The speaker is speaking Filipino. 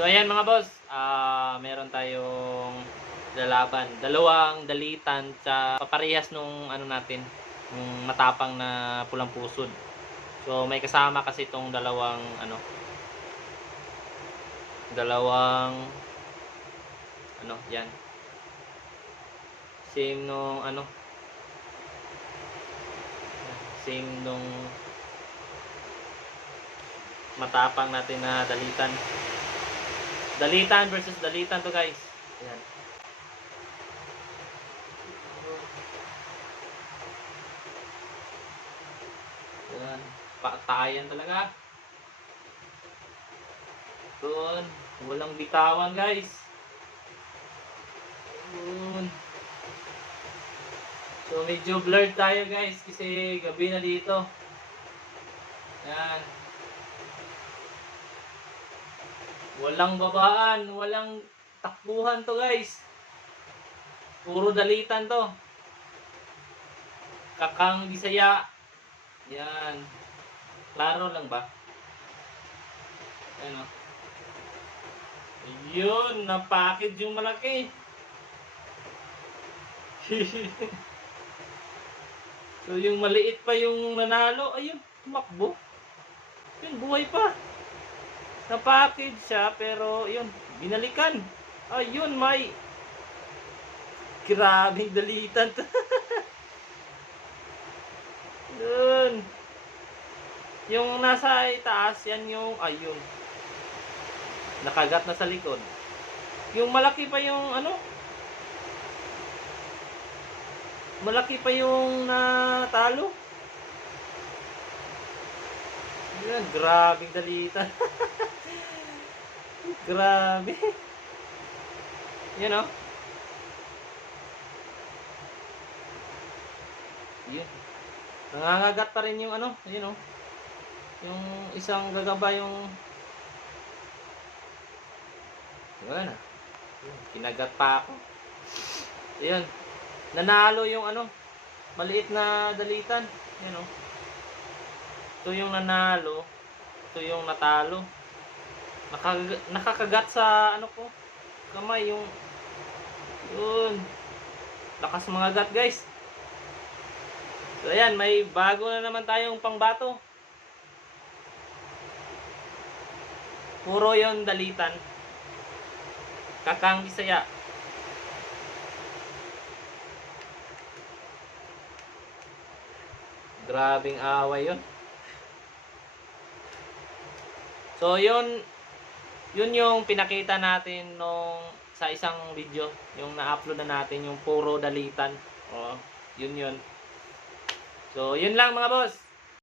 So ayan mga boss, ah meron tayong lalaban. Dalawang dalitan sa paparehas nung ano natin, nung matapang na pulang pusod. So may kasama kasi itong dalawang ano dalawang ano yan same nung ano same nung matapang natin na dalitan dalitan versus dalitan to guys Ayan. Ayan. Patayan talaga. Doon. Walang bitawan guys. Doon. So medyo blurred tayo guys kasi gabi na dito. Yan. Walang babaan, walang takbuhan to guys. Puro dalitan to. Kakang Bisaya. Yan. Klaro lang ba? Ano? Ayun, na-package yung malaki. so yung maliit pa yung nanalo, ayun, tumakbo. Yun, buhay pa. Na-package siya, pero yun, binalikan. Ayun, may grabing dalitan. Yun. Yung nasa itaas, yan yung, ayun. Nakagat na sa likod. Yung malaki pa yung, ano, malaki pa yung natalo. Yan, grabing dalitan. Grabe. Yan oh. Yun. Nangangagat pa rin yung ano, ayun oh. Yung isang gagamba yung. Yun, Kinagat pa ako. Ayun. Nanalo yung ano, maliit na dalitan. Yan oh. Ito yung nanalo. Ito yung natalo. Nakag- nakakagat sa ano ko, kamay yung yun. Lakas mga gat guys. So ayan, may bago na naman tayong pangbato. Puro yon dalitan. Kakang Bisaya. Grabing away yon. So yun, yun yung pinakita natin nung sa isang video, yung na-upload na natin, yung puro dalitan. Oh, yun yun. So, yun lang mga boss.